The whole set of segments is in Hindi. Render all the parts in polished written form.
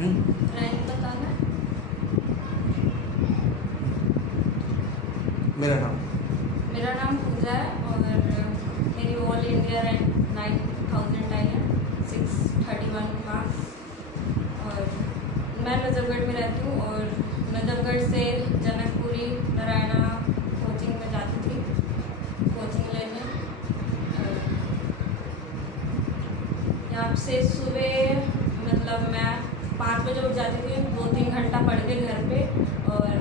रैंक बताना। मेरा नाम पूजा है और मेरी ऑल इंडिया रैंक 9000 आई है, 631 मार्क्स। और मैं नजफगढ़ में रहती हूँ और नजफगढ़ से जनकपुरी नारायणा कोचिंग में जाती थी कोचिंग लेने। यहाँ से सुबह मतलब मैं 5 बजे उठ जाती थी, 2-3 घंटा पढ़ के घर पे, और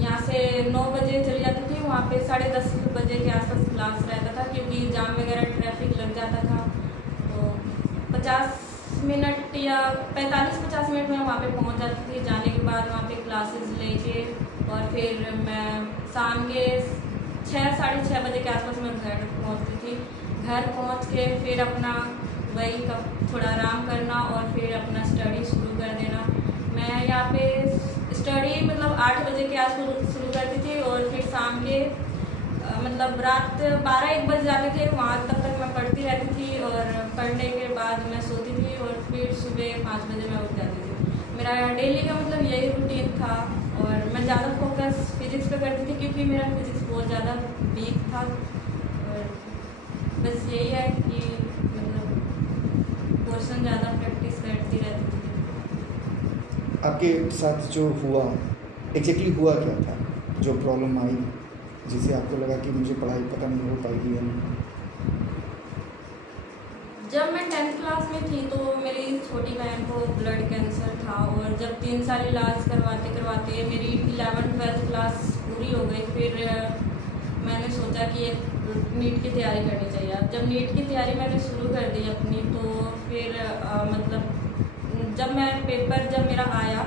यहाँ से 9 बजे चली जाती थी। वहाँ पे 10:30 बजे के आसपास क्लास रहता था, क्योंकि जाम वगैरह ट्रैफिक लग जाता था। तो 50 मिनट या 45-50 मिनट में वहाँ पे पहुँच जाती थी। जाने के बाद वहाँ पे क्लासेस लेके और फिर मैं शाम के 6-6:30 बजे के आसपास मैं घर पहुँचती थी। घर पहुँच के फिर अपना वही कब थोड़ा आराम करना और फिर अपना स्टडी शुरू कर देना। मैं यहाँ पे स्टडी मतलब 8 बजे के आसपास शुरू करती थी और फिर शाम के मतलब रात 12-1 बज जाते थे। वहाँ तक मैं पढ़ती रहती थी और पढ़ने के बाद मैं सोती थी और फिर सुबह 5 बजे मैं उठ जाती थी। मेरा डेली का मतलब यही रूटीन था और मैं ज़्यादा फोकस फिज़िक्स पे करती थी, क्योंकि मेरा फिज़िक्स बहुत ज़्यादा वीक था। और बस यही है कि मतलब क्वेश्चन ज़्यादा प्रैक्टिस करती रहती थी। आपके साथ जो हुआ एग्जैक्टली हुआ क्या था, जो प्रॉब्लम आई जिससे आपको लगा कि मुझे पढ़ाई पता नहीं हो पाएगी या नहीं? जब मैं 10th क्लास में थी तो मेरी छोटी बहन को ब्लड कैंसर था, और जब 3 साल इलाज करवाते करवाते मेरी 11th-12th क्लास पूरी हो गई। फिर मैंने सोचा कि एक नीट की तैयारी करनी चाहिए। अब जब नीट की तैयारी मैंने शुरू कर दी अपनी, तो फिर मतलब जब मेरा आया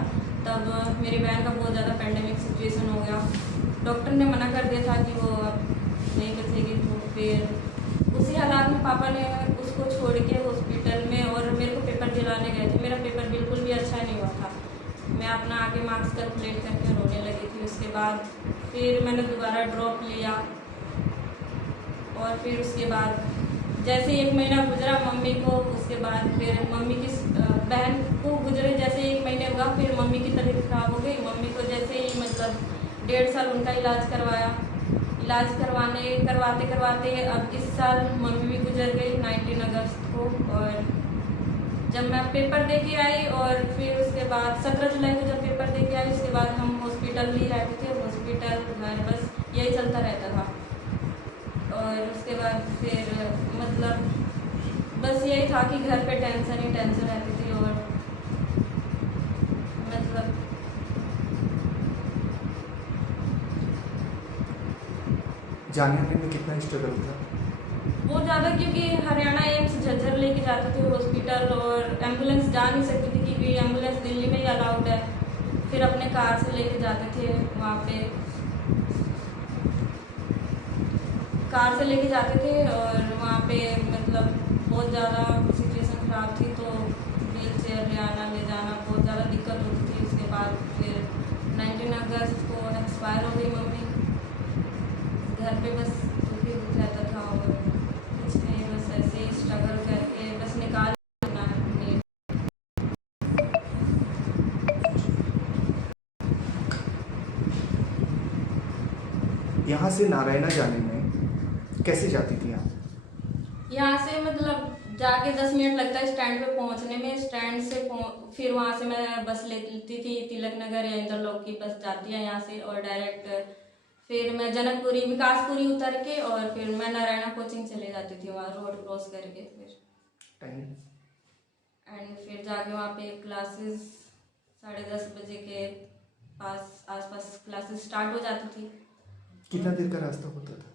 तब मेरी बहन का बहुत ज़्यादा पेंडेमिक सिचुएशन हो गया। डॉक्टर ने मना कर दिया था कि वो अब नहीं बचेगी। तो फिर उसी हालात में पापा ने उसको छोड़ के हॉस्पिटल में और मेरे को पेपर दिलाने गए थे। मेरा पेपर बिल्कुल भी अच्छा नहीं हुआ था। मैं अपना आगे मार्क्स कैलकुलेट करके रोने लगी थी। उसके बाद फिर मैंने दोबारा ड्रॉप लिया और फिर उसके बाद जैसे 1 महीना गुजरा मम्मी को, उसके बाद फिर मम्मी की बहन को गुजरे जैसे 1 महीने हुआ, फिर मम्मी की तबीयत खराब हो गई। मम्मी को जैसे ही मतलब 1.5 साल उनका इलाज करवाया। इलाज करवाते करवाते अब इस साल मम्मी भी गुजर गई 19 अगस्त को। और जब मैं पेपर दे के आई और फिर उसके बाद 17 जुलाई को जब पेपर दे के आई, उसके बाद हम हॉस्पिटल में ही रहते थे। हॉस्पिटल घर बस यही चलता रहता था। और उसके बाद फिर मतलब बस यही था कि घर पे टेंशन ही टेंशन रहती थी। और मतलब जाने आने में कितना स्ट्रगल था? बहुत ज़्यादा, क्योंकि हरियाणा एम्स झज्जर लेके जाते थे हॉस्पिटल, और एम्बुलेंस जा नहीं सकती थी क्योंकि एम्बुलेंस दिल्ली में ही अलाउड है। फिर अपने कार से लेके जाते थे वहाँ पे, कार से लेके जाते थे। और वहाँ पे मतलब बहुत ज़्यादा सिचुएशन ख़राब थी, तो व्हील चेयर ले आना ले जाना बहुत ज़्यादा दिक्कत होती थी। उसके बाद फिर 19 अगस्त को एक्सपायर हो गई मम्मी। घर पे बस दुखी दुख रहता था और कुछ नहीं, बस ऐसे ही स्ट्रगल करके बस निकाल देना है। यहाँ से नारायणा जाने में कैसे जाती थी आप? यहाँ से मतलब जाके 10 मिनट लगता है स्टैंड पे पहुँचने में। स्टैंड से फिर वहाँ से मैं बस लेती थी, तिलक नगर या इंदरलोक की बस जाती है यहाँ से, और डायरेक्ट फिर मैं जनकपुरी विकासपुरी उतर के और फिर मैं नारायणा कोचिंग चले जाती थी वहाँ रोड क्रॉस करके। फिर टाइम एंड फिर जाके वहाँ पे क्लासेस 10:30 बजे के आसपास क्लासेस स्टार्ट हो जाती थी। कितना देर का रास्ता होता था?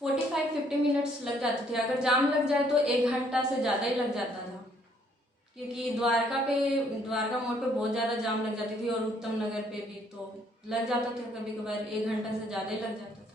45-50 मिनट्स लग जाते थे। अगर जाम लग जाए तो 1 घंटा से ज़्यादा ही लग जाता था, क्योंकि द्वारका मोड़ पे बहुत ज़्यादा जाम लग जाती थी और उत्तम नगर पे भी तो लग जाता था, कभी कभार 1 घंटा से ज़्यादा ही लग जाता था।